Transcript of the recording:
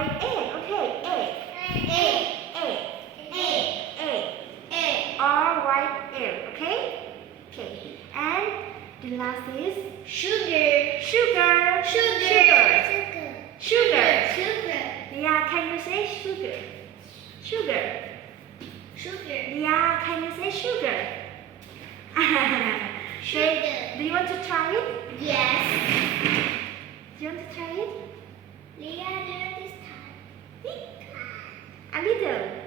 white egg. Okay, egg. Egg. Egg. Egg. Egg. Egg. Or white egg. Okay? Okay. And the last is Sugar. sugar. Sugar. Sugar. Sugar. Yeah, can you say sugar? Sugar. Sugar. Yeah, can you say sugar? Sugar. Do you want to try it? Yes. Do you want to try it? Leah, do it this time. A little.